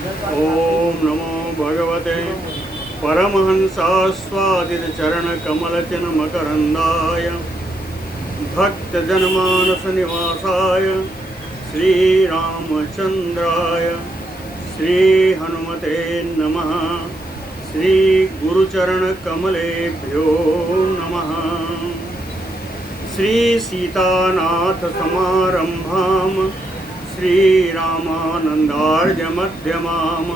ओम नमो भगवते परमहंसास्वादित चरण कमलचन मकरंदाय भक्तजनमानस निवासाय श्रीरामचंद्राय श्री हनुमते नमः। श्री गुरुचरण कमलेभ्यो नमः। श्री सीतानाथ समारंभाम श्रीरामानंदार्य मध्यमाम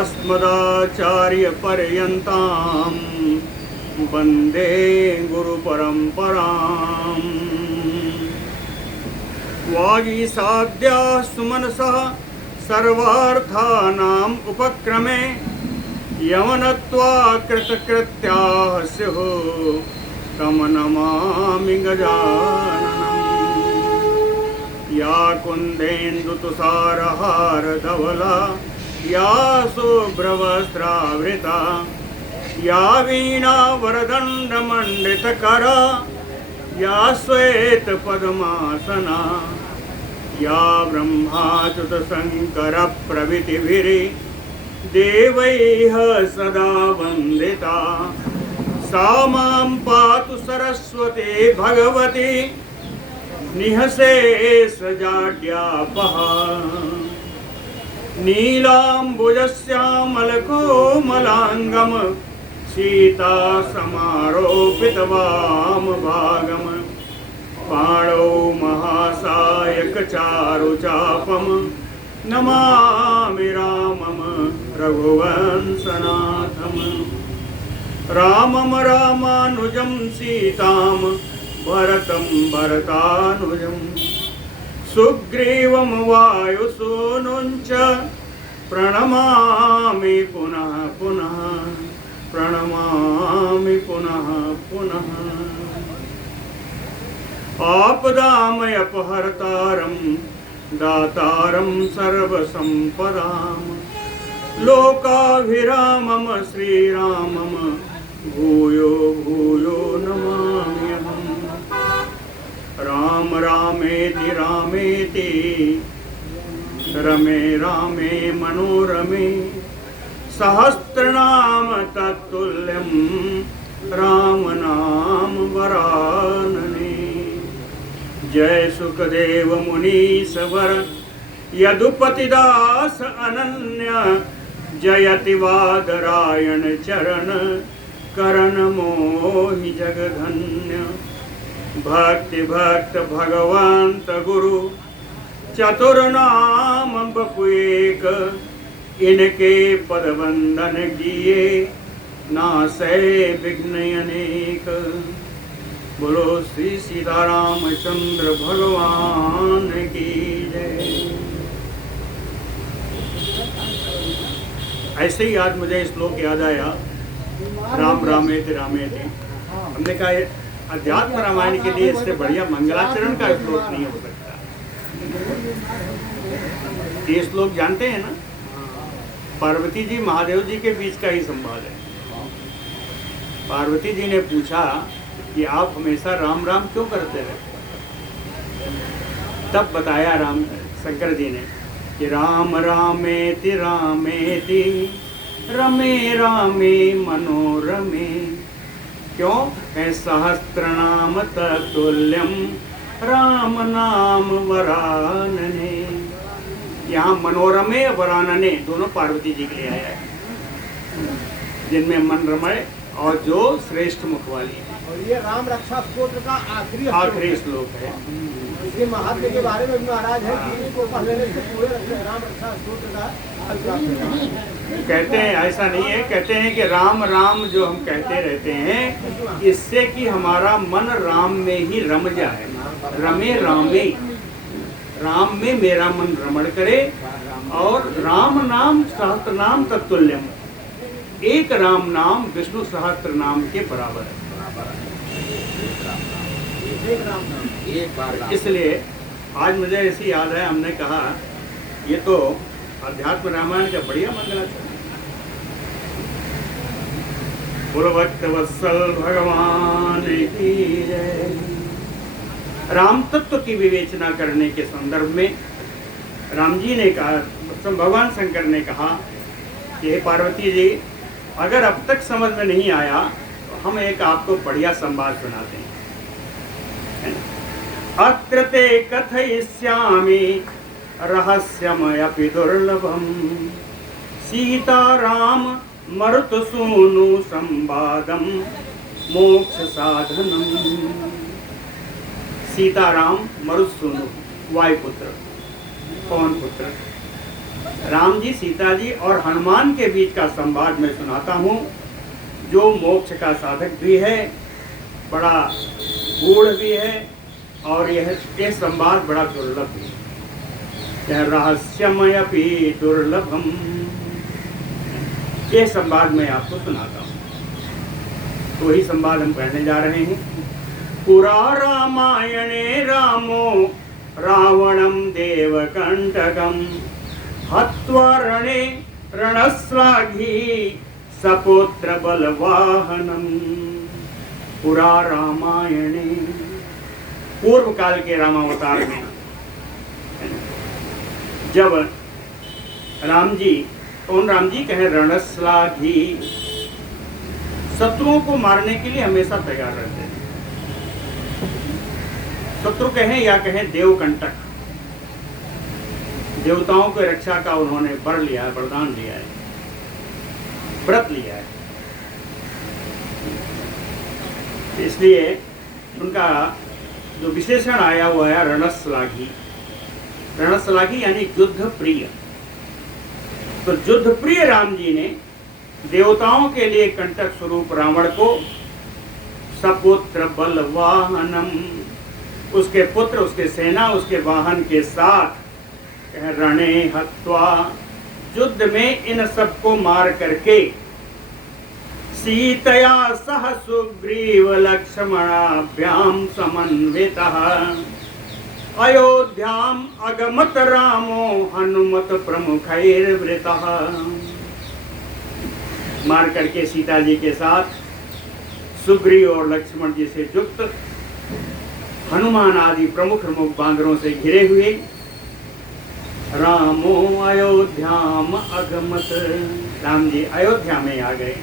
अस्मदाचार्यपर्यन्तां वन्दे गुरुपरम्पराम्। वागीसाद्याः सुमनसः सर्वार्थानाम् उपक्रमे यवनत्वा कृतकृत्याः स्युः तं नमामि गजाननम्। या कुन्देन्दुतुषारहारधवला या शुभ्रवस्त्रावृता या वीणावरदण्डमण्डितकरा या श्वेतपद्मासना या ब्रह्माच्युतशङ्करप्रभृतिभिर्देवैः सदा वन्दिता सा मां पातु सरस्वती भगवती निहसे सजाड्यापः। नीलाम्बुजश्यामलकोमलाङ्गं सीता समारोपितवामभागं पाणौ महासायकचारुचापं नमामि रामं रघुवंशनाथम्। रामं रामानुजं सीतां भरतं भरतानुजं सुग्रीवं वायुसूनुञ्च प्रणमामि पुनः पुनः प्रणमामि पुनः पुनः। आपदामयपहर्तारं दातारं सर्वसम्पदां लोकाभिरामं श्रीरामं भूयो भूयो नमाम्यहम्। राम रामेति रामेति रमे रामे मनोरमे सहस्रनाम तत्तुल्यं राम नाम वरानने। जय सुखदेव मुनीश्वर यदुपतिदास अनन्य जयति वादरायण चरण करण मोहि जगधन्य। भक्ति भक्त भगवंत गुरु चतुर्नाम बपु एक इनके पद वंदन किए नासै विघ्न अनेक। बोलो श्री सीतारामचंद्र भगवान की जय। ऐसे ही आज मुझे श्लोक याद आया, राम रामेति रामेति। हमने कहा अध्यात्म रामायण के लिए इससे बढ़िया मंगलाचरण का श्लोक नहीं हो सकता। ये श्लोक जानते हैं ना, पार्वती जी महादेव जी के बीच का ही संवाद है। पार्वती जी ने पूछा कि आप हमेशा राम राम क्यों करते रहते? तब बताया राम शंकर जी ने कि राम रामेति रामेति रमे रामे मनोरमे। क्यों? सहस्त्र नाम तत्तुल्यम राम नाम वरानने। यहाँ मनोरमे वरानने दोनों पार्वती जी के लिए आया है, जिनमें मन रमय और जो श्रेष्ठ मुख वाली है। और ये राम रक्षा स्तोत्र का आखिरी श्लोक है। इसके महात्म्य के बारे में महाराज है कि को पढ़ने से पूरे राम रक्षा स्तोत्र का कहते हैं, ऐसा नहीं है, कहते हैं कि राम राम जो हम कहते रहते हैं इससे कि हमारा मन राम में ही रम जाए। रमे रामे, राम में मेरा मन रमण करे। और राम नाम सहस्त्र नाम तत्तुल्यम, एक राम नाम विष्णु सहस्त्र नाम के बराबर है। इसलिए आज मुझे ऐसी याद है, हमने कहा ये तो अध्यात्म रामायण का बढ़िया मंगलाचरण। बोलो भक्त वत्सल भगवान की जय। राम तत्व की विवेचना करने के संदर्भ में राम जी ने कहा भगवान शंकर ने कहा कि हे पार्वती जी, अगर अब तक समझ में नहीं आया तो हम एक आपको बढ़िया संवाद सुनाते हैं, है ना? अत्र ते कथयिष्यामि रहस्यमयपि दुर्लभम सीता राम मरुत सूनु संवादम मोक्ष साधनम। सीताराम मरुत सूनु, वायुपुत्र, पवन पुत्र, राम जी, सीता जी और हनुमान के बीच का संवाद मैं सुनाता हूँ, जो मोक्ष का साधक भी है, बड़ा गूढ़ भी है, और यह संवाद बड़ा दुर्लभ भी है। यह रहस्यमयपि दुर्लभम, यह संवाद मैं आपको सुनाता हूँ। तो वही संवाद हम कहने जा रहे हैं। पुरा रामायणे रामो रावणं देवकंटकं हत्वा रणे रणश्लाघी सपुत्र बलवाहनम। पुरा रामायणे, पूर्व काल के रामावतार में जब राम जी, कौन राम जी, कहे रणश्लाघी, शत्रुओं को मारने के लिए हमेशा तैयार रहते थे। शत्रु कहें या कहें देवकंटक, देवताओं की रक्षा का उन्होंने वर लिया है, वरदान लिया है, व्रत लिया है। इसलिए उनका जो विशेषण आया हुआ है रणश्लाघी। रणश्लाघी यानी युद्ध प्रिय। तो युद्ध प्रिय राम जी ने देवताओं के लिए कंटक स्वरूप रावण को सपुत्र बलवाहनम, उसके पुत्र, उसके सेना, उसके वाहन के साथ रणे हत्वा, युद्ध में इन सबको मार करके सीतया सह सुग्रीव लक्ष्मणाभ्याम समन्वितः अयोध्याम अगमत रामो हनुमत प्रमुखैर्वृतः। मार करके सीता जी के साथ सुग्रीव और लक्ष्मण जी से युक्त हनुमान आदि प्रमुख प्रमुख बांदरों से घिरे हुए रामो अयोध्याम अगमत, राम जी अयोध्या में आ गए।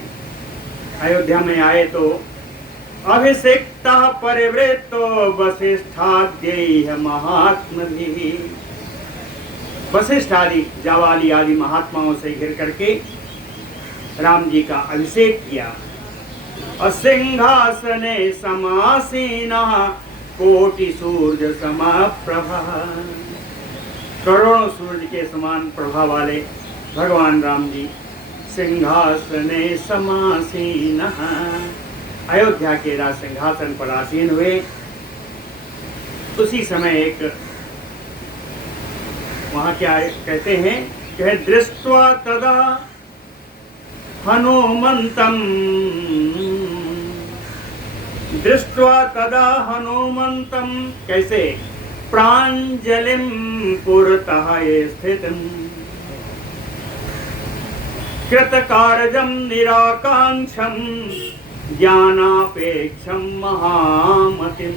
अयोध्या में आए तो अभिषेक्ता परिवृतो वसिष्ठाद्यैः महात्मभिः, वशिष्ठ आदि जावाली आदि महात्माओं से घिर करके राम जी का अभिषेक किया। सिंहासने समासीनः कोटि सूर्य समप्रभा, करोड़ों सूर्य के समान प्रभा वाले भगवान राम जी सिंहासने समासीनः, अयोध्या के राज सिंहासन पर आसीन हुए। उसी समय एक वहां क्या कहते हैं कि दृष्ट्वा तदा हनुमंतम, दृष्ट्वा तदा हनुमंतम, कैसे, प्रांजलिम पुरतः स्थितम् कृतकारजम निराकांक्षम ज्ञानापेक्षम महामतिम।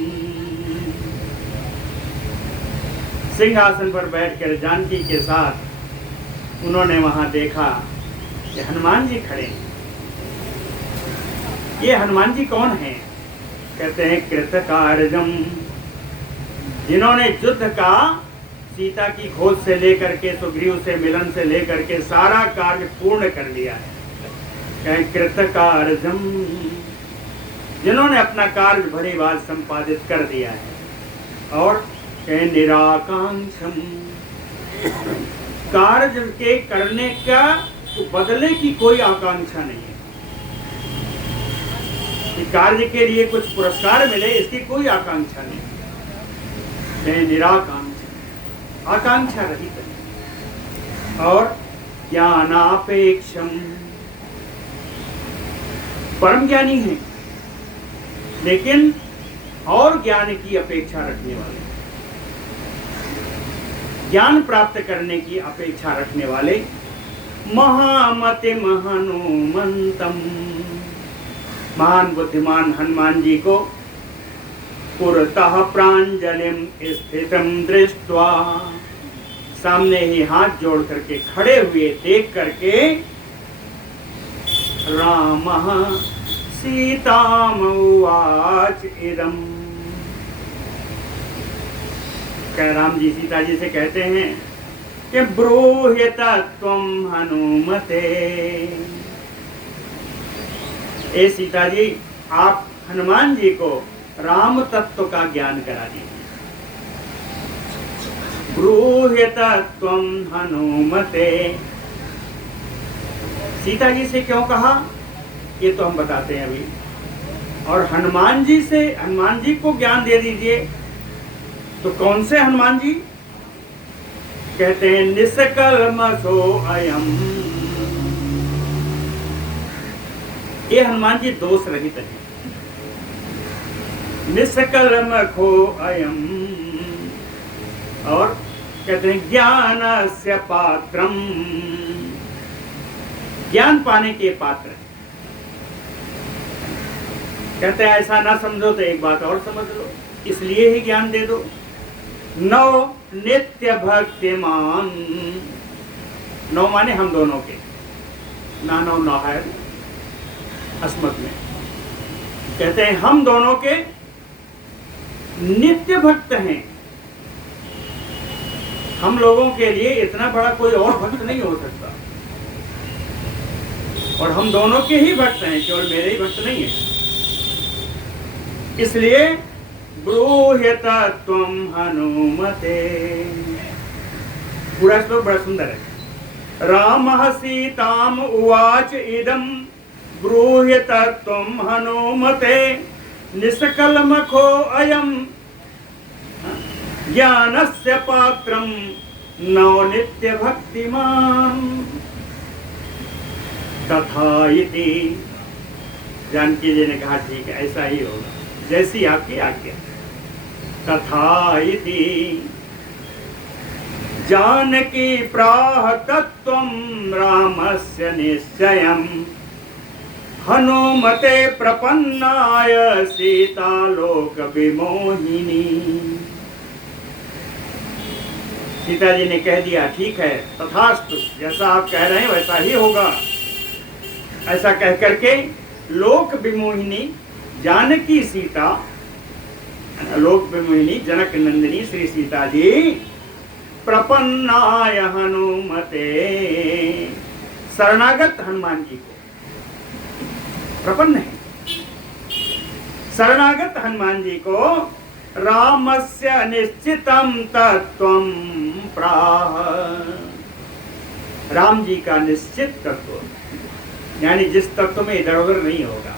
सिंहासन पर बैठकर जानकी के साथ उन्होंने वहां देखा कि हनुमान जी खड़े। ये हनुमान जी कौन हैं? कहते हैं कृतकारजम, जिन्होंने युद्ध का सीता की खोज से लेकर के सुग्रीव से मिलन से लेकर के सारा कार्य पूर्ण कर लिया है। कहें कृतकारजम, जिन्होंने अपना कार्य भली बात संपादित कर दिया है। और कहें निराकांक्षम, कार्य के करने का बदले की कोई आकांक्षा नहीं है कि कार्य के लिए कुछ पुरस्कार मिले, इसकी कोई आकांक्षा नहीं। कहें निराकांक्षा, आकांक्षा रहित है। और ज्ञानापेक्षम, परम ज्ञानी है लेकिन और ज्ञान की अपेक्षा रखने वाले, ज्ञान प्राप्त करने की अपेक्षा रखने वाले महामतिम हनुमंतम, महान बुद्धिमान हनुमान जी को पुरतः प्रांजलिम स्थितम दृष्ट्वा, सामने ही हाथ जोड़ करके खड़े हुए देख करके रामः सीतामुवाच इदम्, क्या राम जी सीता जी से कहते हैं कि ब्रूह्यत त्वं हनुमते, ए सीता जी आप हनुमान जी को राम तत्व का ज्ञान करा दीजिए। ब्रूह्यत त्वं हनुमते, सीता जी से क्यों कहा ये तो हम बताते हैं अभी। और हनुमान जी से, हनुमान जी को ज्ञान दे दीजिए, तो कौन से हनुमान जी? कहते हैं निष्कल्मषो अयम्, ये हनुमान जी दोष रहित है। निष्कल्मषो अयम्, और कहते हैं ज्ञानस्य पात्रम, ज्ञान पाने के पात्र है। कहते हैं ऐसा ना समझो तो एक बात और समझ लो, इसलिए ही ज्ञान दे दो। नौ नित्य भक्तिमान, नौ माने हम दोनों के, नानो नौ है अस्मत में। कहते हैं हम दोनों के नित्य भक्त हैं। हम लोगों के लिए इतना बड़ा कोई और भक्त नहीं हो सकता, और हम दोनों के ही भक्त हैं, केवल मेरे ही भक्त नहीं है। इसलिए ब्रूह्यत त्वं हनुमते, पूरा श्लोक बड़ा सुंदर है। रामः सीताम उवाच इदं ब्रूह्यत त्वं हनुमते, निष्कल्मषो अयं ज्ञानस्य पात्रं नौ नित्य भक्तिमान्, तथा इति। जानकी जी ने कहा ठीक है, ऐसा ही होगा, जैसी आपकी आज्ञा। तथा इति जानकी प्राह तत्त्वं रामस्य निश्चयम्, हनुमते प्रपन्नाय सीतालोक विमोहिनी। सीता जी ने कह दिया ठीक है, तथास्तु, जैसा आप कह रहे हैं वैसा ही होगा। ऐसा कह करके लोक विमोहिनी जानकी सीता, लोक विमोहिनी जनक नंदिनी श्री सीता जी प्रपन्नाय हनुमते, शरणागत हनुमान जी को प्रपन्न है, शरणागत हनुमान जी को रामस्य निश्चितम तत्वं प्राह, राम जी का निश्चित तत्व, यानी जिस तत्व में इधर उधर नहीं होगा,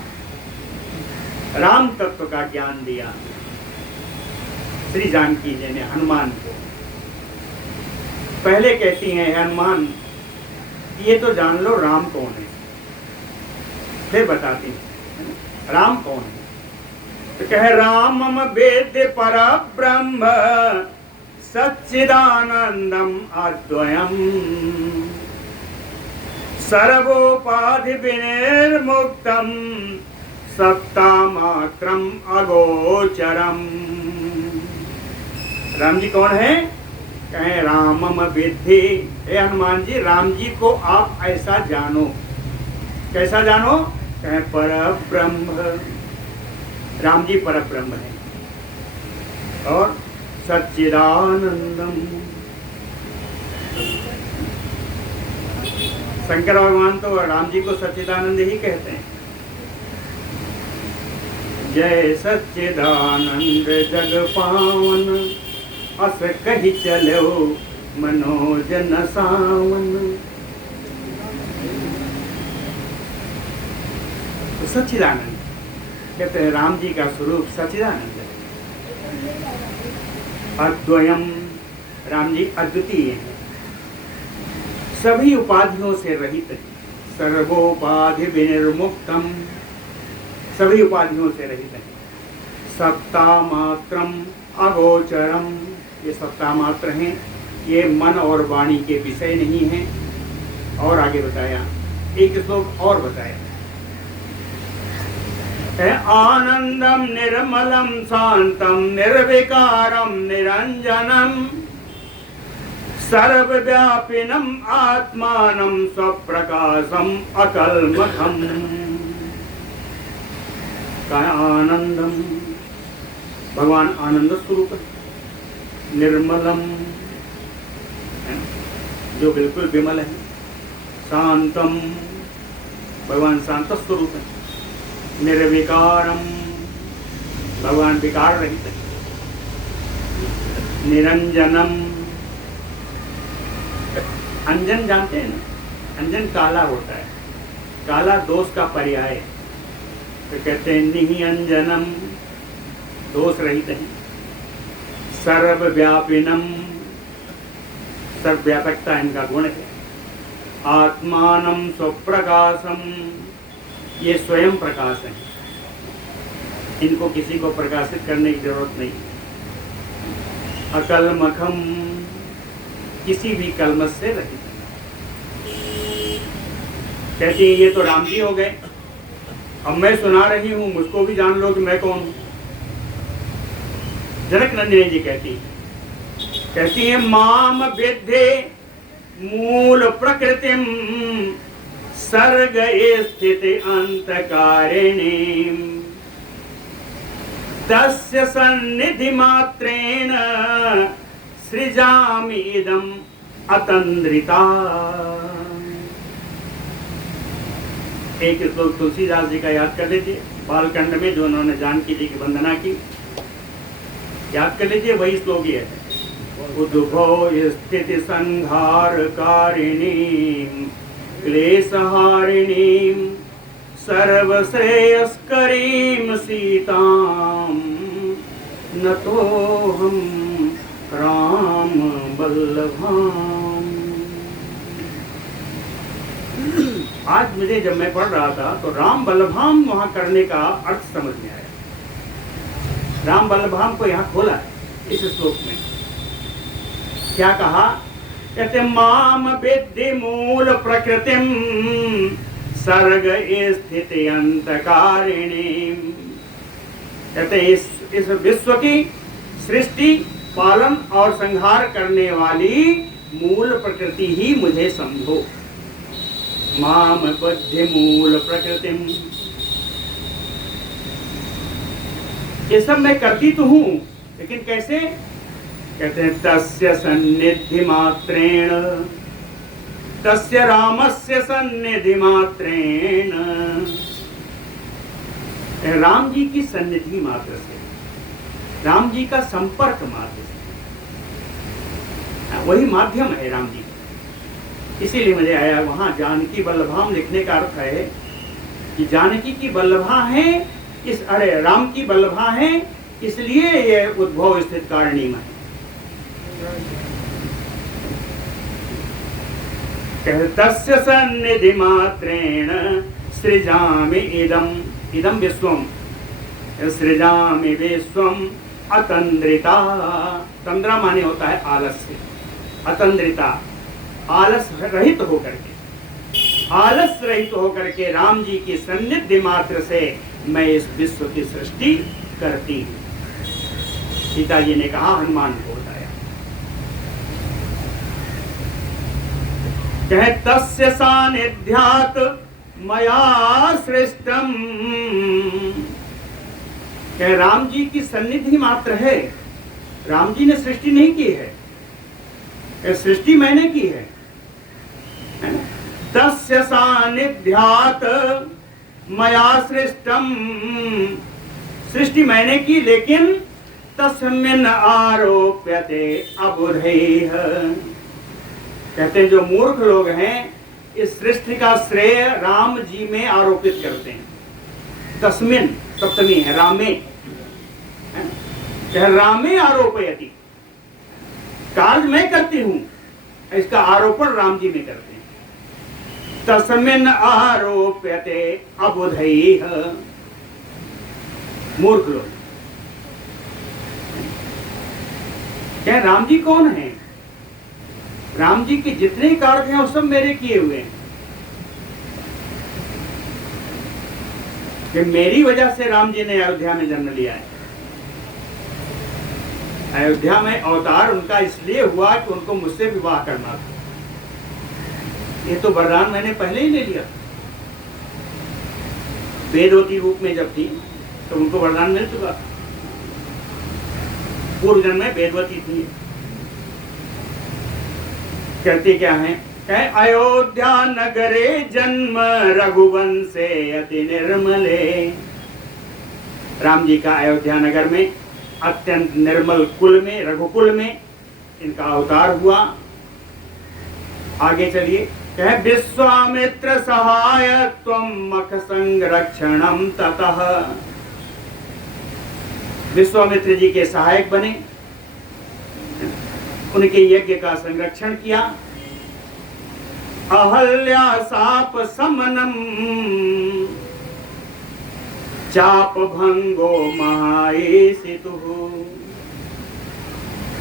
राम तत्व का ज्ञान दिया श्री जानकी जी ने हनुमान को। पहले कहती हैं हनुमान ये तो जान लो राम कौन है, फिर बताती हैं राम कौन है। तो कहे रामम वेद्य पर ब्रह्म सच्चिदानंदम अद्वयम्, सर्वोपाधि विनिर्मुक्तम सत्ता मात्रम अगोचरम। राम जी कौन है? कहे रामम विद्धि, हे हनुमान जी राम जी को आप ऐसा जानो। कैसा जानो? कहे पर ब्रह्म, राम जी पर ब्रह्म है, और सच्चिदानंदम। शंकर भगवान तो राम जी को सच्चिदानंद ही कहते हैं। जय सच्चिदानंद जग पावन, अस कही चलो मनोजन सावन। तो सच्चिदानंद कहते हैं राम जी का स्वरूप सच्चिदानंद है। अद्वयम, राम जी अद्वितीय है, सभी उपाधियों से रहित है। सर्वोपाधि विनिर्मुक्तम, सभी उपाधियों से रहित है। सत्ता मात्रम अगोचरम, ये सत्ता मात्र हैं, ये मन और वाणी के विषय नहीं है। और आगे बताया, एक श्लोक और बताया, आनंदम निर्मलम शांतम निर्विकारम निरंजनम सर्वव्यापिनम आत्मानं स्वप्रकाशम अकल्मषम। का आनंदम, भगवान आनंद स्वरूप है, निर्मलम है ना? जो बिल्कुल विमल है। शांतम, भगवान शांत स्वरूप है। निर्विकारम, भगवान विकार रहित है। निरंजनम, अंजन जानते हैं ना, अंजन काला होता है, काला दोष का पर्याय है, तो कहते हैं निरंजनम, दोष रहित है। सर्वव्यापिनम, सर्वव्यापकता इनका गुण है। आत्मानं स्वप्रकाशम, ये स्वयं प्रकाश है, इनको किसी को प्रकाशित करने की जरूरत नहीं। अकल्मषम, किसी भी कलमश से रहित। कहती है ये तो राम जी हो गए, अब मैं सुना रही हूं, मुझको भी जान लो कि मैं कौन हूं। जनक नंदिनी जी कहती है माम विद्धे मूल प्रकृतिम सर्ग स्थित अंतकारिणीम तस्य सन्निधि मात्रेण सृजामि इदं अतंद्रिता। एक श्लोक तुलसीदास जी का याद कर लीजिए, बालकांड में जो उन्होंने जानकी जी की वंदना की, याद कर लीजिए, वही श्लोक है। उद्भव स्थिति संहारकारिणीं क्लेशहारिणीं सर्वश्रेयस्करीं सीतां नतोऽहं राम वल्लभाम्। आज मुझे जब मैं पढ़ रहा था तो राम वल्लभाम वहां करने का अर्थ समझ में आया। राम वल्लभाम को यहाँ खोला है इस श्लोक में। क्या कहा? कहते माम विद्धि मूल प्रकृतिम सर्ग स्थिति अंतकारिणीम। कहते इस विश्व की सृष्टि, पालन और संहार करने वाली मूल प्रकृति ही मुझे समझो। माम विद्धि मूल प्रकृतिम, ये सब मैं करती तो हूं, लेकिन कैसे? कहते हैं तस्य सन्निधि मात्रेण, तस्य रामस्य सन्निधि मात्रेण, राम जी की सन्निधि मात्र से, राम जी का संपर्क मात्र से, वही माध्यम है राम जी। इसीलिए मुझे आया वहां जानकी वल्लभाम लिखने का अर्थ है कि जानकी की वल्लभा है, इस अरे राम की वल्लभा है, इसलिए ये उद्भव स्थित कारिणी में तस्य सन्निधि मात्रेण सृजामि इदम, इदम विश्वम, सृजामि विश्वम अतंद्रिता। तंद्रा माने होता है आलस्य, अतंद्रिता आलस रहित होकर के, आलस रहित होकर के राम जी की सन्निधि मात्र से मैं इस विश्व की सृष्टि करती हूँ। सीता जी ने कहा, हनुमान को बताया। कहे तस्य सानिध्यात् मया सृष्टम, कहे राम जी की सन्निधि मात्र है, राम जी ने सृष्टि नहीं की है, सृष्टि मैंने की है। तस्य सानिध्यात् मया सृष्टम, सृष्टि मैंने की, लेकिन तस्मिन् आरोप्यते अबुधैः। कहते हैं जो मूर्ख लोग हैं, इस सृष्टि का श्रेय राम जी में आरोपित करते हैं। तस्मिन् सप्तमी है, रामे, रामे आरोपयति, कार्य मैं करती हूं, इसका आरोपण राम जी में करते हैं। तस्मिन् आरोप्यते अबुधैः, मूर्ख लोग। क्या राम जी कौन है? राम जी के जितने कार्य हैं वो सब मेरे किए हुए हैं, कि मेरी वजह से राम जी ने अयोध्या में जन्म लिया है। अयोध्या में अवतार उनका इसलिए हुआ कि उनको मुझसे विवाह करना था। ये तो वरदान मैंने पहले ही ले लिया। वेदवती रूप में जब थी तो उनको वरदान मिल चुका था। पूर्व जन्म में वेदवती थी। कहती क्या है? कहे अयोध्या नगरे जन्म रघुवंशे अति निर्मले। राम जी का अयोध्या नगर में अत्यंत निर्मल कुल में, रघुकुल में इनका अवतार हुआ। आगे चलिए। कहे विश्वामित्र सहाय त्वं मख संरक्षणम ततः। विश्वामित्र जी के सहायक बने, उनके यज्ञ का संरक्षण किया। अहल्या साप समनम चाप भंगो महाएसितुः।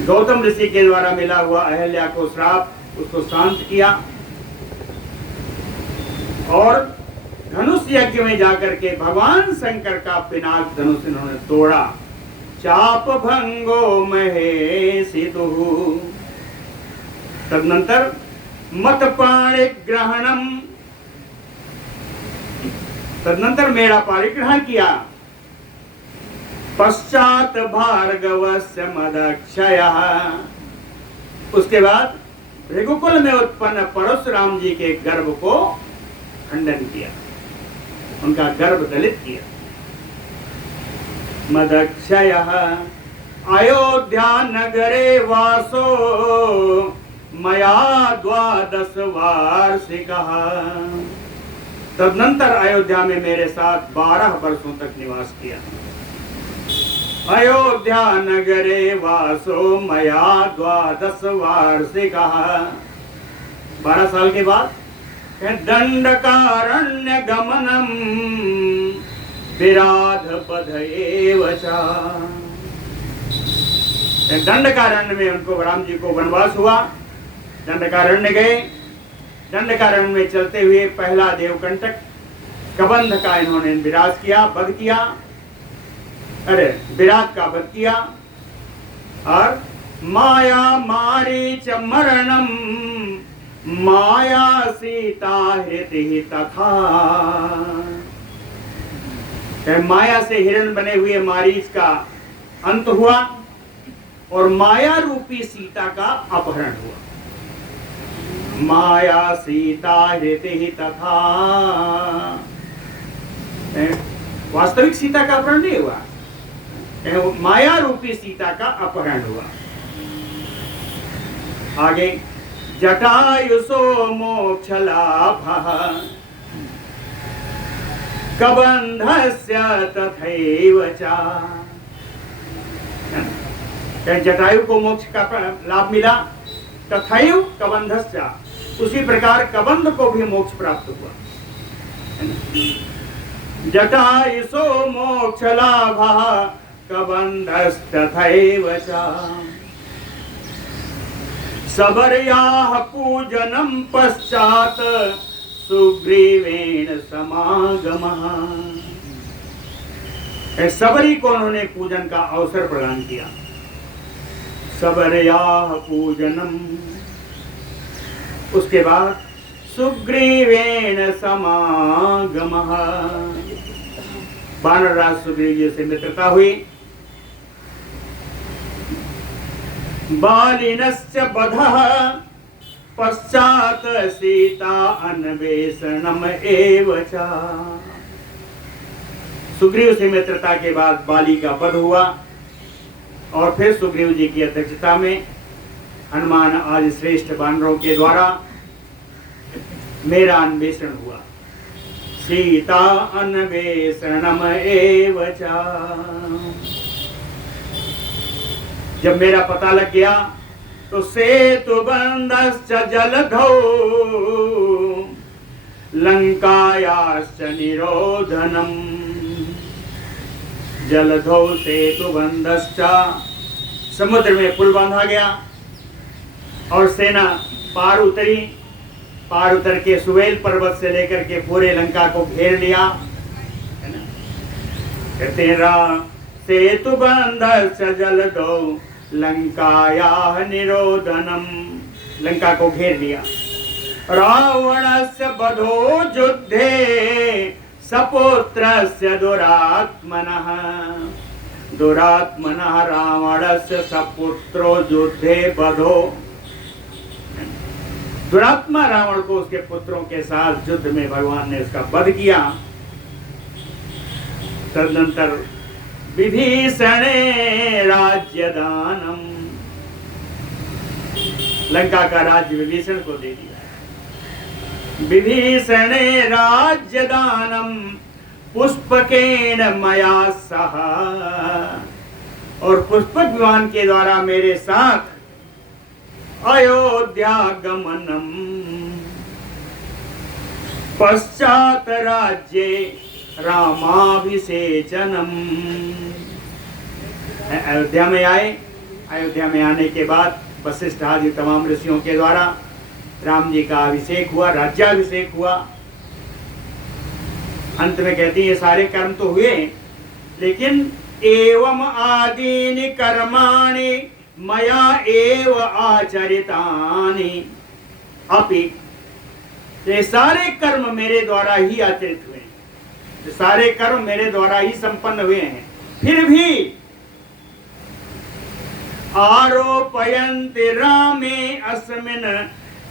गौतम ऋषि के द्वारा मिला हुआ अहल्या को श्राप, उसको शांत किया और धनुष यज्ञ में जाकर के भगवान शंकर का पिनाक धनुष इन्होंने तोड़ा। चाप भंगो महेशितुः। तदनंतर मत पाणिग्रहणम, तदनंतर मेरा पाणिग्रहण किया। पश्चात भार्गवस्य मदक्षयः। उसके बाद रघुकुल में उत्पन्न परशुराम जी के गर्भ को खंडन किया, उनका गर्भ दलित किया। मदक्षयः अयोध्या नगरे वासो मया 12 वार्षिकः। तदनंतर अयोध्या में मेरे साथ 12 वर्षों तक निवास किया। अयोध्या नगरे वासो मया 12 वार्षिकः। 12 साल के बाद दंडकारण्य गमनम विराध पद एव च। दंडकारण्य में उनको राम जी को वनवास हुआ। दंडकारण्य गए। दंडकारण्य में चलते हुए पहला देवकंटक कबंध का इन्होंने विराज किया, वध किया। अरे विराट का वध किया। और माया मारीच मरणम माया सीता हृति तथा। माया से हिरण बने हुए मारीच का अंत हुआ और माया रूपी सीता का अपहरण हुआ। माया सीता हृति तथा। वास्तविक सीता का अपहरण नहीं हुआ, माया रूपी सीता का अपहरण हुआ। आगे जटायुषो मोक्षलाभः कबंधस्य तथैव च। जटायु को मोक्ष का लाभ मिला, तथैव कबंधस्य, उसी प्रकार कबंध को भी मोक्ष प्राप्त हुआ। जटायुषो मोक्षलाभः कबंधस्तथैव च। सबर्याः पूजनं पश्चात सुग्रीवेण समागमः। सबरी को उन्होंने पूजन का अवसर प्रदान किया। सबर्याः पूजनम, उसके बाद सुग्रीवेण समागमः। वानर राज सुग्रीव जी से मित्रता हुई। बालिनश्च वधः पश्चात सीता अन्वेषणम एव च। सुग्रीव से मित्रता के बाद बाली का वध हुआ और फिर सुग्रीव जी की अध्यक्षता में हनुमान आदि श्रेष्ठ वानरों के द्वारा मेरा अन्वेषण हुआ। सीता अन्वेषणम एव च। जब मेरा पता लग गया तो सेतु बंधश्च जलधौ लंकायाश्च निरोधनम। जलधौ सेतु बंधश्च, समुद्र में पुल बांधा गया और सेना पार उतरी। पार उतर के सुवेल पर्वत से लेकर के पूरे लंका को घेर लिया। है ना? कहते हैं सेतु बंधश्च जलधौ लंकायाः निरोधनम, लंका को घेर लिया। रावणस्य वधो युद्धे सपुत्रस्य दुरात्मनः, दुरात्मनः रावणस्य सपुत्रो युद्धे वधो। दुरात्मा रावण को उसके पुत्रों के साथ युद्ध में भगवान ने उसका वध किया। तदनंतर विभीषणे राज्यदानम, लंका का राज्य विभीषण को दे दिया। विभीषणे राज्यदानम पुष्पकेन मया सह, और पुष्पक विमान के द्वारा मेरे साथ अयोध्या गमनम, पश्चात राज्ये रामाभिषेचनम। अयोध्या में आए, अयोध्या में आने के बाद वशिष्ठ आदि तमाम ऋषियों के द्वारा राम जी का अभिषेक हुआ, राज्याभिषेक हुआ। अंत में कहती है ये सारे कर्म तो हुए, लेकिन एवं आदीनि कर्माणि मया एव आचरितानि अपि, ये सारे कर्म मेरे द्वारा ही आचरित हुए हैं, ये सारे कर्म मेरे द्वारा ही संपन्न हुए हैं। फिर भी आरोपयन्ति रामे अस्मिन्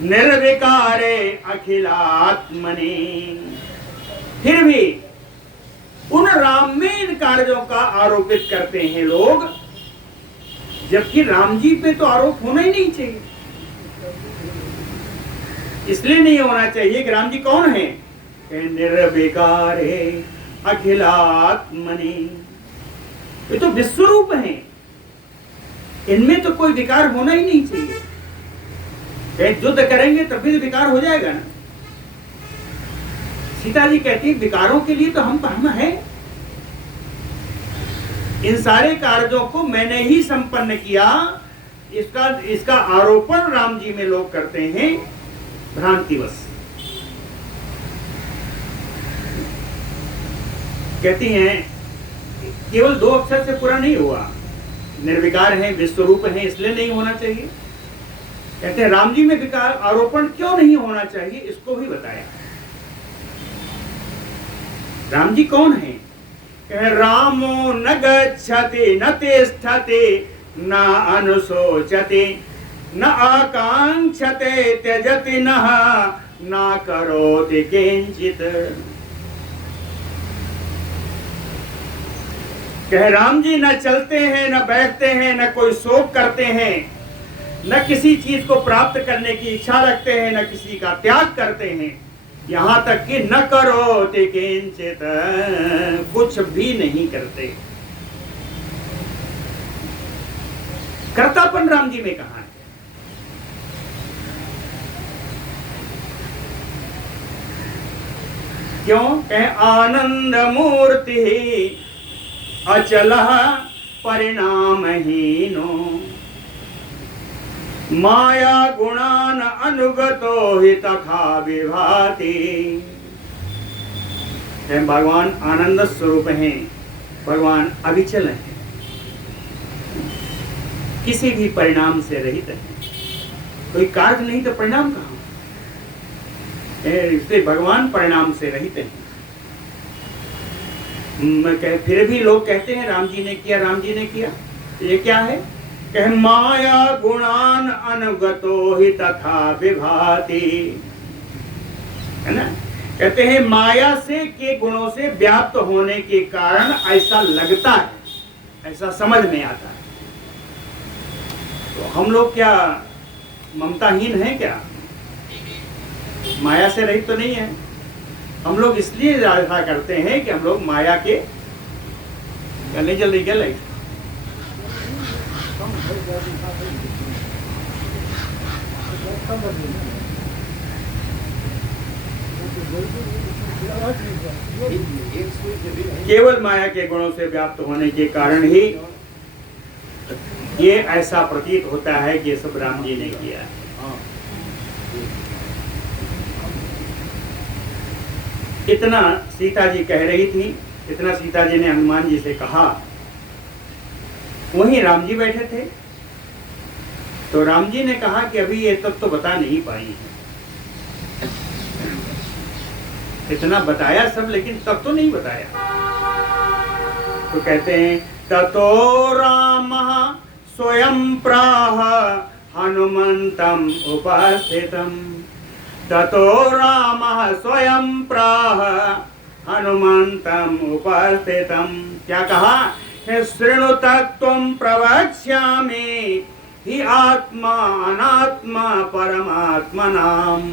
निर्विकारे अखिलात्मनि, फिर भी उन राम में इन कार्यों का आरोपित करते हैं लोग, जबकि राम जी पे तो आरोप होना ही नहीं चाहिए। इसलिए नहीं होना चाहिए कि राम जी कौन है, निर्विकारे अखिलात्मनि, ये तो विश्वरूप हैं, इनमें तो कोई विकार होना ही नहीं चाहिए। युद्ध करेंगे तब भी तो विकार हो जाएगा ना। सीता जी कहती है विकारों के लिए तो हम हैं। इन सारे कार्यों को मैंने ही संपन्न किया, इसका आरोपण राम जी में लोग करते हैं भ्रांतिवश। कहती हैं केवल 2 अक्षर से पूरा नहीं हुआ, निर्विकार है, विश्वरूप है, इसलिए नहीं होना चाहिए। कहते हैं राम जी में विकार आरोपण क्यों नहीं होना चाहिए, इसको भी बताया। राम जी कौन है? रामो न गच्छति न तिष्ठति न अनुशोचति न आकांक्षते त्यजति न करोति किंचित। कह राम जी न चलते हैं, न बैठते हैं, न कोई शोक करते हैं, न किसी चीज को प्राप्त करने की इच्छा रखते हैं, न किसी का त्याग करते हैं, यहां तक कि न करोति किंचित, कुछ भी नहीं करते। कर्तापन राम जी में कहां है? क्यों? कह आनंद मूर्ति अचल परिणामहीनो माया गुणान अनुगतो हि तथा विभाति। भगवान आनंद स्वरूप हैं, भगवान अविचल हैं, किसी भी परिणाम से रहित हैं। कोई कार्य नहीं तो परिणाम कहाँ? इसलिए भगवान परिणाम से रहित हैं। फिर भी लोग कहते हैं राम जी ने किया, राम जी ने किया। ये क्या है? कह माया गुणान अनुगतो हि तथा विभाति, है ना। कहते हैं माया से के गुणों से व्याप्त होने के कारण ऐसा लगता है, ऐसा समझ में आता है। तो हम लोग क्या ममताहीन हैं क्या? माया से रहित तो नहीं है। हम लोग इसलिए ऐसा करते हैं कि हम लोग माया के गले जल्दी गले केवल माया के गुणों से व्याप्त होने के कारण ही ये ऐसा प्रतीत होता है कि ये सब राम जी ने किया। इतना सीता जी कह रही थी, इतना सीता जी ने हनुमान जी से कहा। वहीं राम जी बैठे थे, तो राम जी ने कहा कि अभी ये तत्व तो बता नहीं पाई है, इतना बताया सब लेकिन तब तो नहीं बताया। तो कहते हैं ततो राम स्वयं प्राह हनुमंतम उपस्थितम, ततो राम स्वयं प्राह हनुमंतम उपस्थितम। क्या कहा? शृणु तत्त्वं प्रवक्ष्यामि हि आत्मा अनात्मा परमात्मनाम्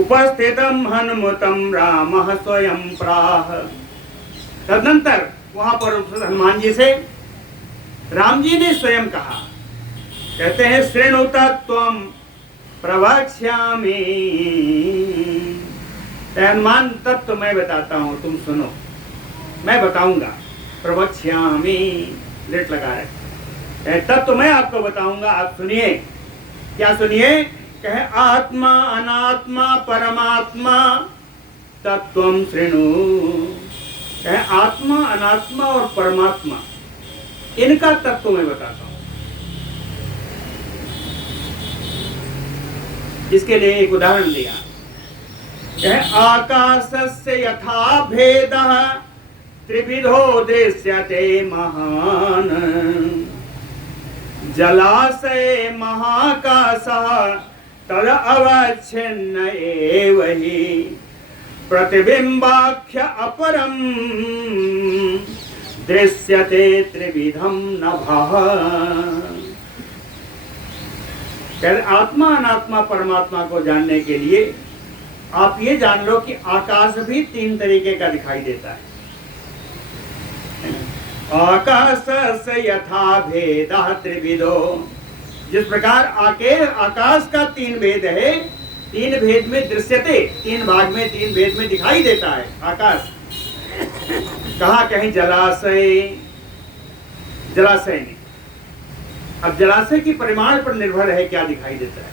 उपस्थितम हनुमतम राम स्वयं प्राह। तदनंतर वहां पर हनुमान जी से राम जी ने स्वयं कहा, कहते हैं शृणु तत्त्वं प्रवक्ष्यामि, हनुमान तत्व मैं बताता हूं, तुम सुनो, मैं बताऊंगा। प्रवक्ष्यामि लेट लगा रहे, तत्व मैं आपको बताऊंगा, आप सुनिए। क्या सुनिए? कहे आत्मा अनात्मा परमात्मा तत्वं शृणु। कहे आत्मा अनात्मा और परमात्मा, इनका तत्व मैं बताता हूं। इसके लिए एक उदाहरण दिया, कहे आकाशस्य यथा भेदः त्रिविधो दृश्यते महान्, जलाशये महाकाशः तद अवच्छिन्न एव हि, प्रतिबिंबाख्य अपरम दृश्यते त्रिविधम नभः। आत्मा अनात्मा परमात्मा को जानने के लिए आप ये जान लो कि आकाश भी तीन तरीके का दिखाई देता है। आकाश से यथा भेदः त्रिविधो, जिस प्रकार आकाश का तीन भेद है, तीन भेद में दृश्यते, तीन भाग में तीन भेद में दिखाई देता है आकाश। कहा? कहीं जलाशय, जलाशय में। अब जलाशय की परिमाण पर निर्भर है क्या दिखाई देता है।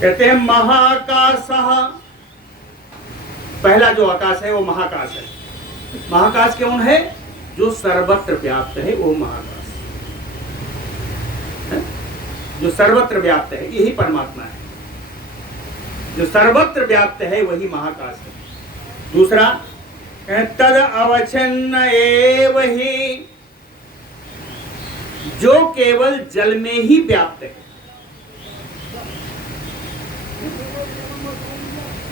कहते हैं महाकाशः, पहला जो आकाश है वो महाकाश है। महाकाश कौन है? जो सर्वत्र व्याप्त है वो महाकाश, जो सर्वत्र व्याप्त है यही परमात्मा है। जो सर्वत्र व्याप्त है वही महाकाश है। दूसरा तद अवच्छिन्न एव हि, जो केवल जल में ही व्याप्त है,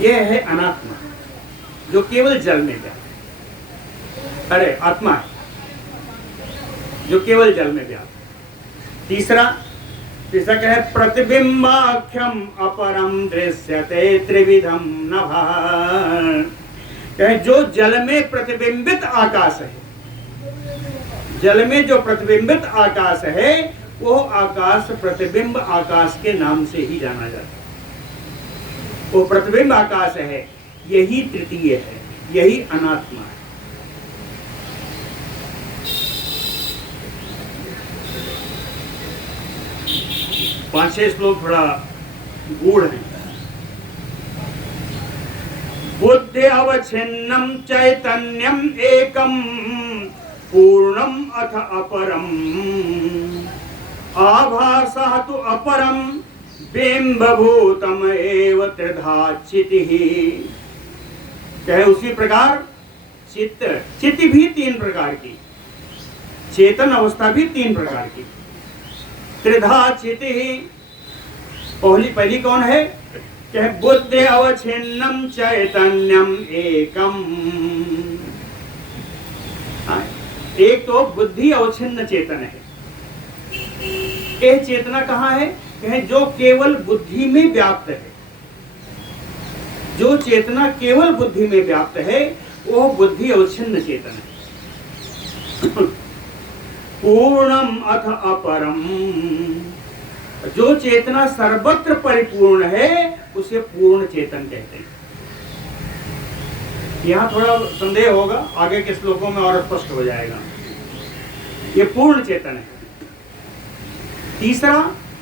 यह है अनात्मा, जो केवल जल में व्याप्त है। अरे आत्मा है जो केवल जल में व्याप्त। तीसरा कहे प्रतिबिंबाख्यम अपरम दृश्यते त्रिविधम नभः, कहे जो जल में प्रतिबिंबित आकाश है, जल में जो प्रतिबिंबित आकाश है वो आकाश प्रतिबिंब आकाश के नाम से ही जाना जाता है। वो प्रतिबिंब आकाश है, यही तृतीय है, यही अनात्मा है। पांच छह श्लोक थोड़ा गूढ़ है। बुद्धि अवच्छिन्नम चैतन्यम एकम पूर्णम अथ अपरम, आभासः तु अपरम बिंबभूतम एव त्रिधा चितिः। कहे उसी प्रकार चित्त भी तीन प्रकार की, चेतन अवस्था भी तीन प्रकार की। त्रिधा चितिः, पहली कौन है? कहे बुद्धि अवच्छिन्नम चैतन्यम एकम। एक तो बुद्धि अवच्छिन्न चेतन है। यह चेतना कहाँ है? कहे जो केवल बुद्धि में व्याप्त है। जो चेतना केवल बुद्धि में व्याप्त है वो बुद्धि अवच्छिन्न चेतन है। पूर्णम अथ अपरम, जो चेतना सर्वत्र परिपूर्ण है उसे पूर्ण चेतन कहते हैं। यहाँ थोड़ा संदेह होगा, आगे के श्लोकों में और स्पष्ट हो जाएगा। ये पूर्ण चेतन है। तीसरा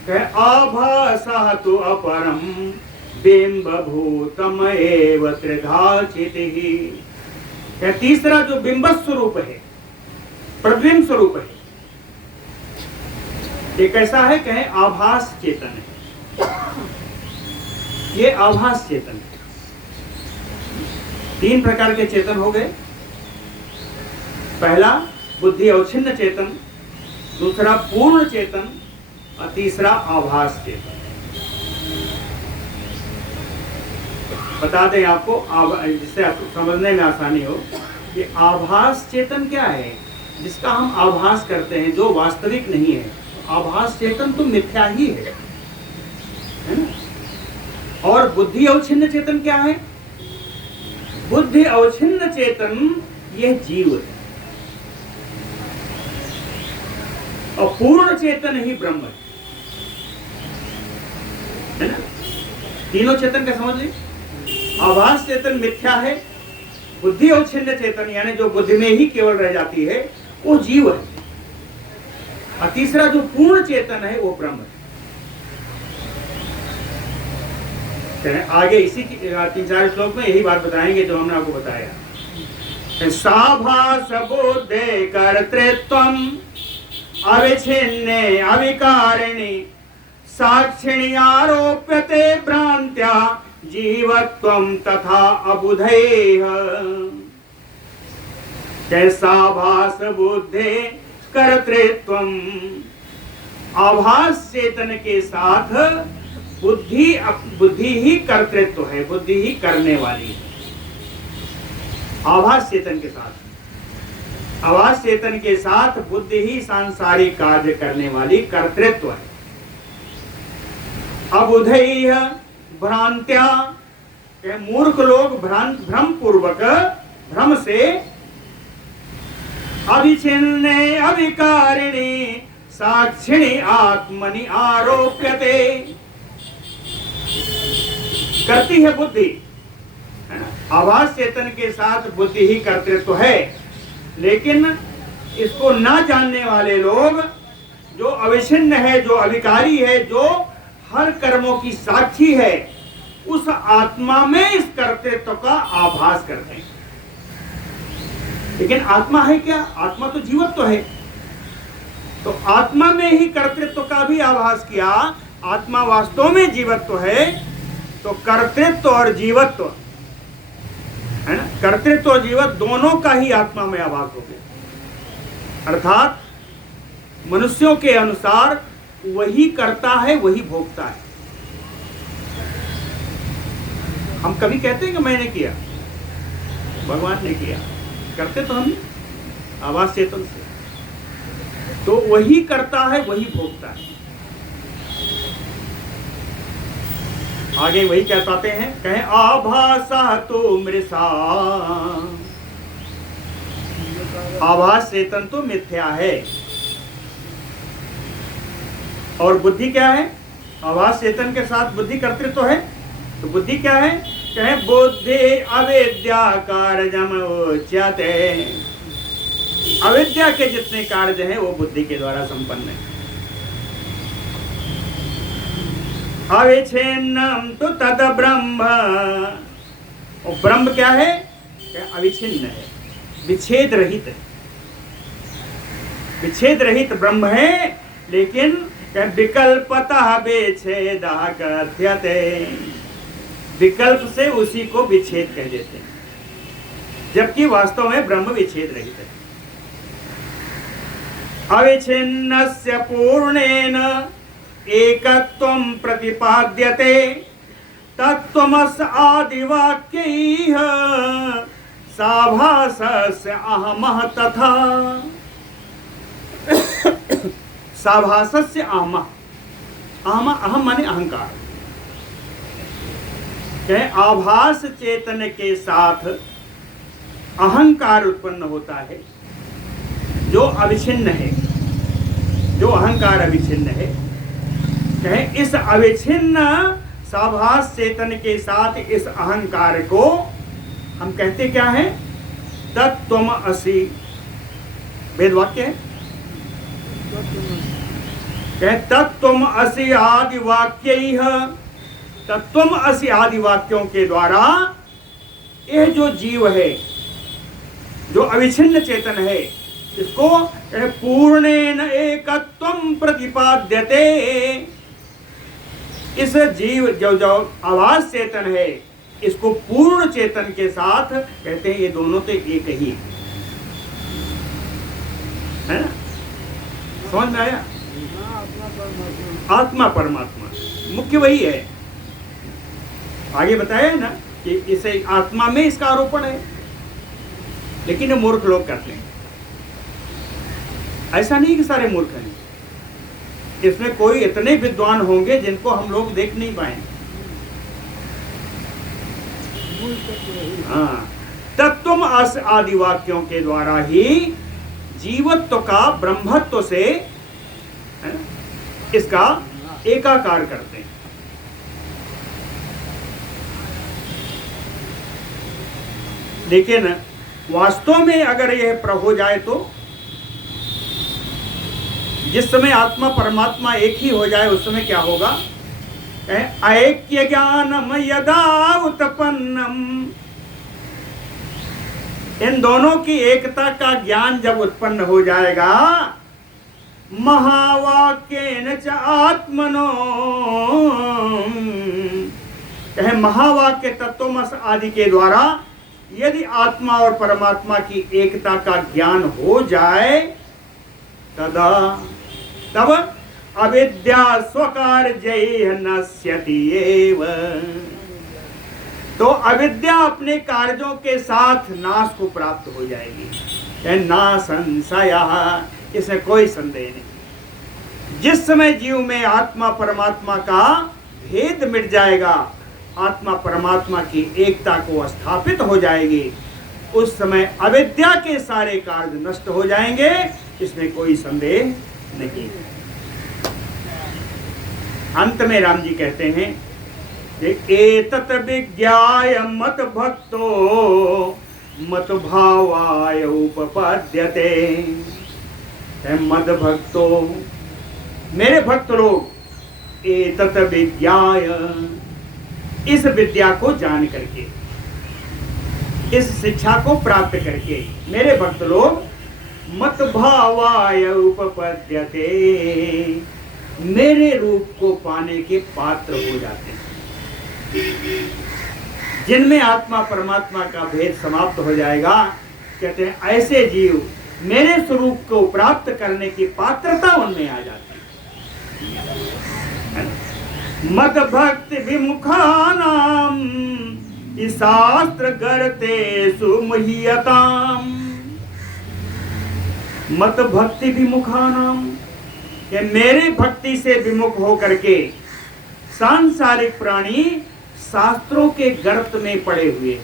कहे आभासः तु अपरम बिंबभूतम एव त्रिधा चितिः। तीसरा जो बिंब स्वरूप है, प्रतिबिंब स्वरूप है, ये कैसा है? कहें आभास चेतन है। ये आभास चेतन है। 3 प्रकार के चेतन हो गए। पहला बुद्धि अवच्छिन्न चेतन, दूसरा पूर्ण चेतन और तीसरा आभास चेतन। बता दें आपको, जिससे आपको समझने में आसानी हो, कि आभास चेतन क्या है? जिसका हम आभास करते हैं, जो वास्तविक नहीं है। आभास चेतन तो मिथ्या ही है ना? और बुद्धि अवच्छिन्न चेतन क्या है? बुद्धि अवच्छिन्न चेतन यह जीव है, और पूर्ण चेतन ही ब्रह्म है ना? तीनों चेतन का समझ लीजिए। आभास चेतन मिथ्या है, बुद्धि अवच्छिन्न चेतन यानी जो बुद्धि में ही केवल रह जाती है वो जीव है, और तीसरा जो पूर्ण चेतन है वो ब्रह्म है। आगे इसी 3-4 श्लोक में यही बात बताएंगे जो हमने आपको बताया। साभास बुद्धे कर्तृत्वम अविच्छिन्ने अविकारिणि साक्षिणी आरोप्यते भ्रांत्या जीवत्वम तथा अबुधैः। साभास बुद्धे कर्तृत्वम, आभास चेतन के साथ बुद्धि ही कर्तृत्व है, बुद्धि ही करने वाली है। आभास चेतन के साथ, आभास चेतन के साथ बुद्धि ही सांसारिक कार्य करने वाली कर्तृत्व है। अबुधैः भ्रांत्या, मूर्ख लोग भ्रम पूर्वक, भ्रम से, अविच्छिन्ने अविकारिणि साक्षिणी आत्मनि आरोप्यते, करती है बुद्धि। आभास चेतन के साथ बुद्धि ही कर्तृत्व है, लेकिन इसको न जानने वाले लोग, जो अविच्छिन्न है, जो अविकारी है, जो हर कर्मों की साक्षी है, उस आत्मा में इस कर्तृत्व का आभास करते हैं। लेकिन आत्मा है क्या? आत्मा तो जीवत्व है। तो आत्मा में ही कर्तृत्व का भी आभास किया। आत्मा वास्तव में जीवत्व है, तो कर्तृत्व और जीवत्व है ना, कर्तृत्व और जीवत्व दोनों का ही आत्मा में आभास हो गया। अर्थात मनुष्यों के अनुसार वही करता है, वही भोगता है। हम कभी कहते हैं कि मैंने किया, भगवान ने किया, करते तो हम आभास चेतन से, तो वही करता है, वही भोगता है। आगे वही क्या कहते हैं? कहें आभासा तो मृषा, आभास चेतन तो मिथ्या है, और बुद्धि क्या है? आभास चेतन के साथ बुद्धि कर्तृत्व है, तो बुद्धि क्या है? कहें बुद्धि अविद्या कार्यम उच्यते, अविद्या के जितने कार्य हैं वो बुद्धि के द्वारा संपन्न है। अविच्छिन्नम तो तद ब्रह्म, और ब्रह्म क्या है? क्या अविच्छिन्न है, विच्छेद रहित है, विच्छेद रहित ब्रह्म है, लेकिन विकल्पतः विच्छेदः कथ्यते, विकल्प से उसी को विच्छेद कह देते हैं, जबकि वास्तव में ब्रह्म विच्छेद रहित है। अविच्छिन्नस्य पूर्णेन एकत्वं प्रतिपाद्यते तत्त्वमस् आदिवाक्यैः साभासस्य अहमः तथा। साभासस्य अहमः, अहम माने अहंकार। कहें आभास चेतन के साथ अहंकार उत्पन्न होता है, जो अविच्छिन्न है, जो अहंकार अविच्छिन्न है। कहें इस अविच्छिन्न साभास चेतन के साथ इस अहंकार को हम कहते क्या है? तत्त्वम असि, वेद वाक्य है। कहें तत्त्वम असि आदि वाक्यैः, तत्त्वम असि आदि वाक्यों के द्वारा यह जो जीव है, जो अविच्छिन्न चेतन है, इसको पूर्णेन एकत्वं प्रतिपाद्यते। इस जीव जो आवाज चेतन है, इसको पूर्ण चेतन के साथ कहते हैं ये दोनों तो एक ही है ना। समझ में आया? आत्मा परमात्मा मुख्य वही है। आगे बताया है ना कि इसे आत्मा में इसका आरोपण है, लेकिन ये मूर्ख लोग करते हैं। ऐसा नहीं कि सारे मूर्ख हैं, इसमें कोई इतने विद्वान होंगे जिनको हम लोग देख नहीं पाएंगे। हाँ, तत्वम अस आदि वाक्यों के द्वारा ही जीवत्व का ब्रह्मत्व से इसका एकाकार करते हैं। लेकिन वास्तव में अगर यह हो जाए तो जिस समय आत्मा परमात्मा एक ही हो जाए उस समय क्या होगा? ऐक्य ज्ञानम यदा उत्पन्नम, इन दोनों की एकता का ज्ञान जब उत्पन्न हो जाएगा, महावाक्येन च आत्मनो, कहे महावाक्य तत्वमस आदि के द्वारा यदि आत्मा और परमात्मा की एकता का ज्ञान हो जाए, तब अविद्या स्वकार्यैः नश्यति एव, तो अविद्या अपने कार्यों के साथ नाश को प्राप्त हो जाएगी। ना संशय, इसमें कोई संदेह नहीं। जिस समय जीव में आत्मा परमात्मा का भेद मिट जाएगा, आत्मा परमात्मा की एकता को स्थापित हो जाएगी, उस समय अविद्या के सारे कार्य नष्ट हो जाएंगे, इसमें कोई संदेह नहीं। अंत में राम जी कहते हैं कि एतत् विज्ञाय मत भक्तो मत भावाय उपपद्यते। मद भक्तो, मेरे भक्त लोग, एतत् विज्ञाय, इस विद्या को जान करके, इस शिक्षा को प्राप्त करके मेरे भक्त लोग मत भावाय उपपद्यते, मेरे रूप को पाने के पात्र हो जाते हैं। जिनमें आत्मा परमात्मा का भेद समाप्त हो जाएगा, कहते हैं ऐसे जीव मेरे स्वरूप को प्राप्त करने की पात्रता उनमें आ जाती है। मद भक्ति विमुखानाम शास्त्र गर्ते सुमहियताम, मत भक्ति विमुखानाम, कि मेरे भक्ति से विमुख हो करके सांसारिक प्राणी शास्त्रों के गर्त में पड़े हुए,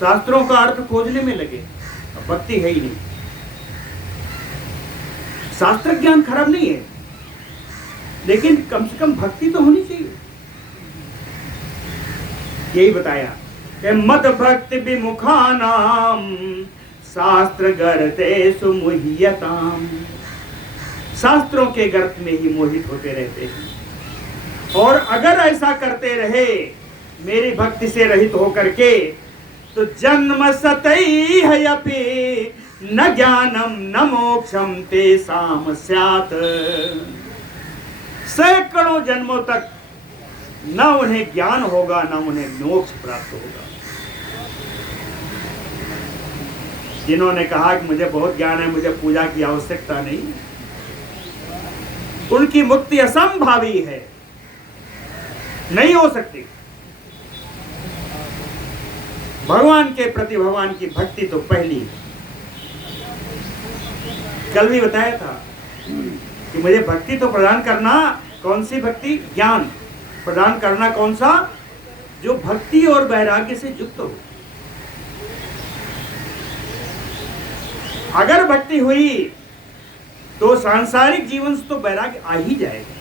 शास्त्रों का अर्थ खोजने में लगे, अब भक्ति है ही नहीं। शास्त्र ज्ञान खराब नहीं है, लेकिन कम से कम भक्ति तो होनी चाहिए। यही बताया कि मद भक्ति विमुखानाम शास्त्र गर्ते सुमुह्यताम, शास्त्रों के गर्त में ही मोहित होते रहते हैं। और अगर ऐसा करते रहे मेरी भक्ति से रहित होकर के, तो जन्म सतैरपि न ज्ञानम न मोक्षम तेषां स्यात्, सैकड़ों जन्मों तक न उन्हें ज्ञान होगा, न उन्हें मोक्ष प्राप्त होगा। जिन्होंने कहा कि मुझे बहुत ज्ञान है, मुझे पूजा की आवश्यकता नहीं, उनकी मुक्ति असंभावी है, नहीं हो सकती। भगवान के प्रति भगवान की भक्ति तो पहली, कल भी बताया था कि मुझे भक्ति तो प्रदान करना, कौन सी भक्ति? ज्ञान प्रदान करना, कौन सा? जो भक्ति और वैराग्य से युक्त हो। अगर भक्ति हुई तो सांसारिक जीवन से तो वैराग्य आ ही जाएगा।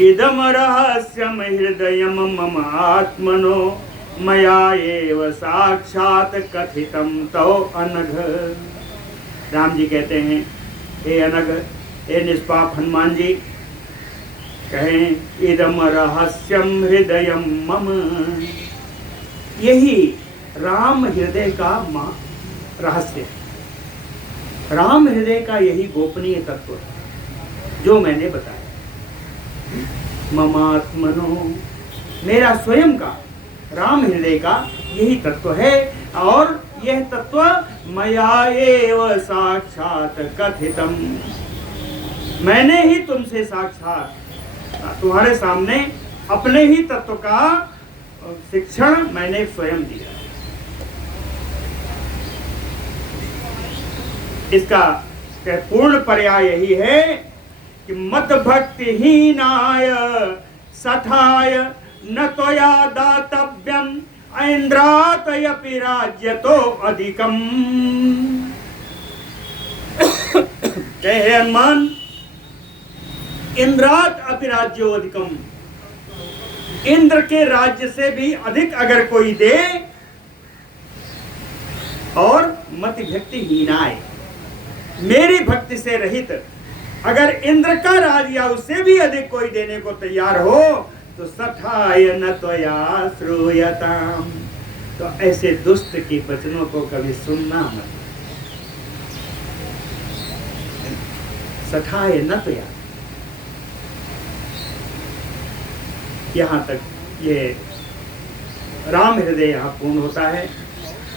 इदम रहस्यम हृदयम मम आत्मनो मया एव साक्षात कथितम तो अनघ। राम जी कहते हैं, हे अनघ, हे निष्पाप हनुमान जी, कहें इदम रहस्यम हृदयम मम, यही राम हृदय का रहस्य है। राम हृदय का यही गोपनीय तत्व है जो मैंने बताया। ममात्मनो, मेरा स्वयं का राम हृदय का यही तत्व है, और यह तत्व मया एव साक्षात कथितम, मैंने ही तुमसे साक्षात तुम्हारे सामने अपने ही तत्व का शिक्षण मैंने स्वयं दिया। इसका पूर्ण पर्याय यही है कि मत भक्तिहीनाय सठाय न त्वया दातव्यम ऐन्द्रातयपि राज्यतो अधिकम। कहे हनुमान, इंद्रात अपि राज्यो अधिकम, इंद्र के राज्य से भी अधिक अगर कोई दे, और मति भक्ति हीनाय, मेरी भक्ति से रहित अगर इंद्र का राज या उससे भी अधिक कोई देने को तैयार हो तो सठाय न त्वया श्रूयताम, तो ऐसे दुष्ट के वचनों को कभी सुनना मत। सठाय न त्वया, यहाँ तक ये राम हृदय यहाँ पूर्ण होता है।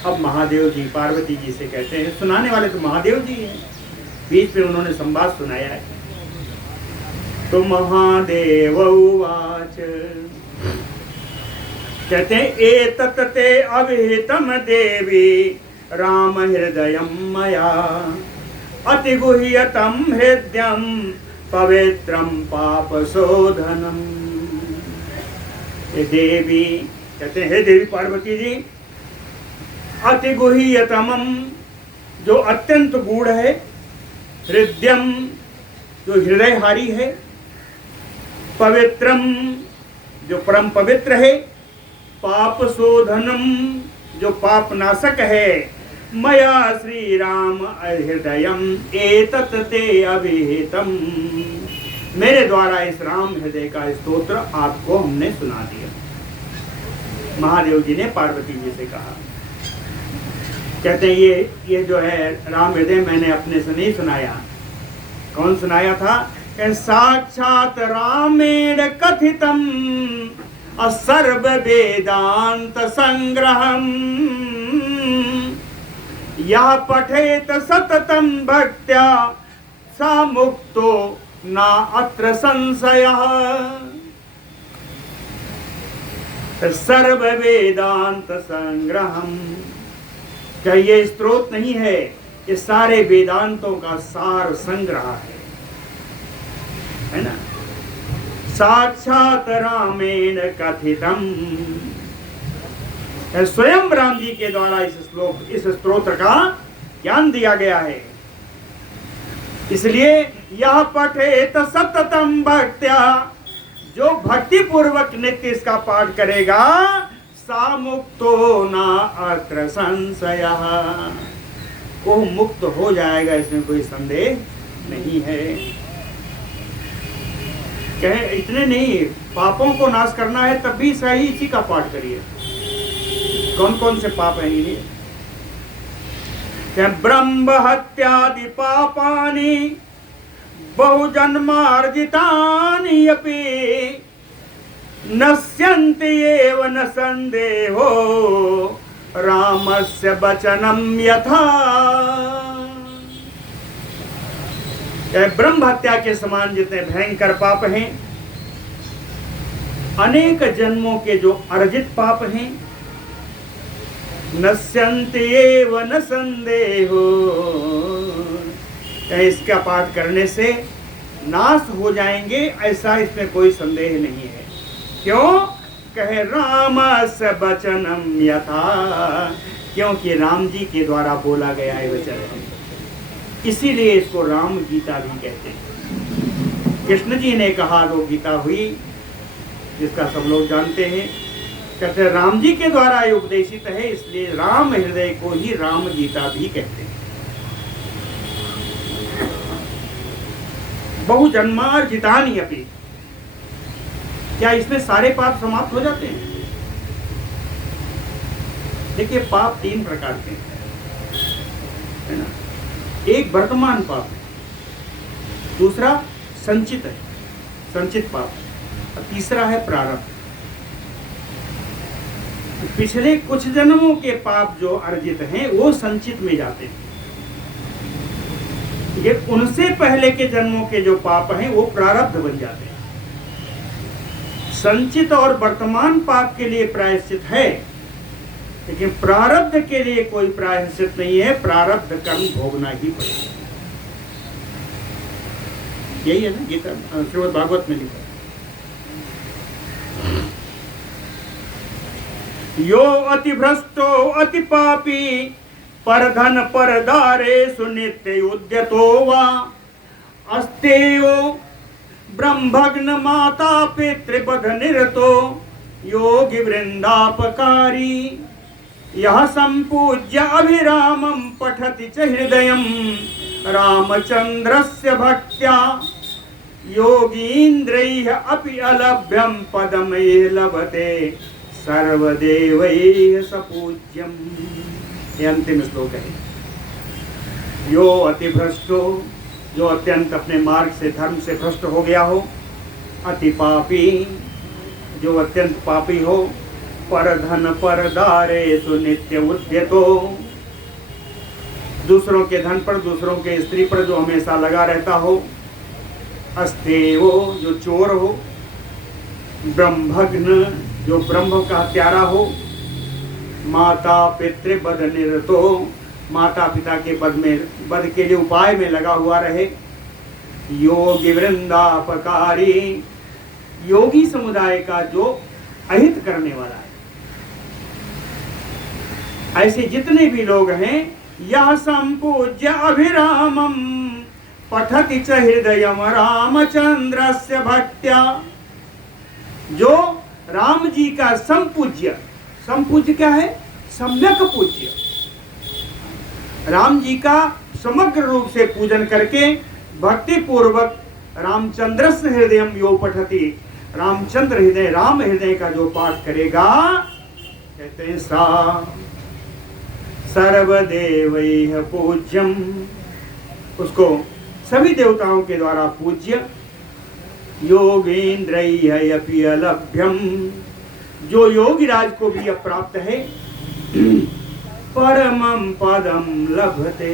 अब महादेव जी पार्वती जी से कहते हैं, सुनाने वाले तो महादेव जी हैं, बीच में उन्होंने संवाद सुनाया है। तो महादेव उवाच, कहते हैं एतत् ते अविहितम देवी राम हृदयम मया अतिगुह्यतम हृदयम पवित्रम पाप शोधनम। ये देवी कहते हैं, देवी पार्वती जी, अतिगुह्यतमम, जो अत्यंत गूढ़ है, हृदयम, जो हृदयहारी है, पवित्रम, जो परम पवित्र है, पाप शोधनम, जो पाप नाशक है, मया श्री राम हृदयम एतत् ते अभिहितम, मेरे द्वारा इस राम हृदय का स्तोत्र आपको हमने सुना दिया। महादेव जी ने पार्वती जी से कहा, कहते हैं ये जो है राम हृदय मैंने अपने से नहीं सुनाया। कौन सुनाया था? साक्षात रामेण कथितम सर्व वेदांत संग्रहम या पठेत सततम भक्त्या सा मुक्तो ना अत्र संशयः। सर्व वेदांत संग्रहम, क्या ये स्त्रोत नहीं है, ये सारे वेदांतों का सार संग्रह है ना। साक्षात रामेण कथितम, स्वयं राम जी के द्वारा इस स्तोत्र का ज्ञान दिया गया है। इसलिए यह पठेत सततम भक्त्या, जो भक्ति पूर्वक नित्य इसका पाठ करेगा, सा मुक्तो ना अत्र संशयः, वो मुक्त हो जाएगा, इसमें कोई संदेह नहीं है। कहे इतने नहीं, पापों को नाश करना है तब भी सही इसी का पाठ करिए। कौन कौन से पाप हैं ये? ब्रह्म हत्यादि पापानि बहुजन्मार्जितानि अपि नश्यन्ति एव न संदेहो रामस्य वचनं यथा। ब्रह्म हत्या के समान जितने भयंकर पाप हैं, अनेक जन्मों के जो अर्जित पाप हैं, नश्यन्ति एव न संदेहो, इसका पाठ करने से नाश हो जाएंगे, ऐसा इसमें कोई संदेह नहीं है। क्यों? कहे रामस्य वचनम यथा, क्योंकि राम जी के द्वारा बोला गया है वचन है, इसीलिए इसको राम गीता भी कहते हैं। कृष्ण जी ने कहा वो गीता हुई, जिसका सब लोग जानते हैं। कहते हैं राम जी के द्वारा ये उपदेशित है, इसलिए राम हृदय को ही राम गीता भी कहते हैं। बहुजन्मार्जितानि अपि, क्या इसमें सारे पाप समाप्त हो जाते हैं? देखिए पाप 3 प्रकार के है ना। एक वर्तमान पाप है, दूसरा संचित है, संचित पाप, और तीसरा है प्रारब्ध। पिछले कुछ जन्मों के पाप जो अर्जित हैं वो संचित में जाते हैं, ये उनसे पहले के जन्मों के जो पाप हैं वो प्रारब्ध बन जाते हैं। संचित और वर्तमान पाप के लिए प्रायश्चित है, लेकिन प्रारब्ध के लिए कोई प्रायश्चित नहीं है, प्रारब्ध कर्म भोगना ही पड़ेगा। यही है ना गीता श्रीमद् भागवत में लिखा। यो अति भ्रष्टो अति पापी परधन परदारे सुनित्य उद्यतो वा अस्तेयो ब्रह्मग्न माता पितृपद निरतो योगी वृंदापकारी यह संपूज्य अभिरामं पठति च हृदयं रामचंद्रस्य भक्त्या योगीन्द्रैः अपि अलभ्यं पदमेव लभते सर्वदेवैः सपूज्यम्। ये अंतिम श्लोक है। यो अति भ्रष्टो, जो अत्यंत अपने मार्ग से धर्म से भ्रष्ट हो गया हो, अति पापी, जो अत्यंत पापी हो, पर धन पर दारे सुनित्य उद्यतो, दूसरों के धन पर दूसरों के स्त्री पर जो हमेशा लगा रहता हो, अस्तेवो, जो चोर हो, ब्रह्मग्न, जो ब्रह्म का हत्यारा हो, माता पितृ बद निरतो, माता पिता के बद के लिए उपाय में लगा हुआ रहे, योगी वृंदापकारी, योगी समुदाय का जो अहित करने वाला है। ऐसे जितने भी लोग हैं, यह संपूज्य अभिरामं पठति च हृदयं रामचंद्रस्य भक्त्या, जो राम जी का संपूज्य, संपूज्य क्या है? सम्यक पूज्य, राम जी का समग्र रूप से पूजन करके भक्ति पूर्वक रामचंद्रस्य हृदयं यो पठति, रामचंद्र हृदय, राम हृदय का जो पाठ करेगा, कहते हैं सा सर्वदेवैः पूज्यम, उसको सभी देवताओं के द्वारा पूज्य, योगेन्द्रैः अपि अलभ्यम, जो योगीराज को भी अप्राप्त है, परमं पदम लभते,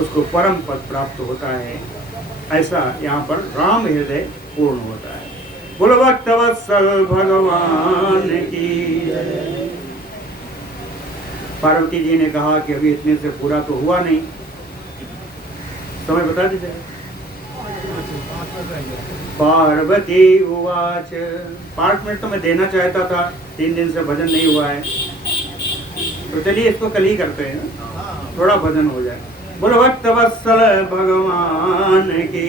उसको परम पद प्राप्त होता है। ऐसा यहाँ पर राम हृदय पूर्ण होता है। बोलो भक्तवत्सल भगवान की। पार्वती जी ने कहा कि अभी इतने से पूरा तो हुआ नहीं, समय बता दीजिए। पार्वती उवाच, 5 मिनट तो मैं देना चाहता था, 3 दिन से भजन नहीं हुआ है, तो चलिए इसको कल ही करते हैं, थोड़ा भजन हो जाए। बोलो भक्तवत्सल भगवान की।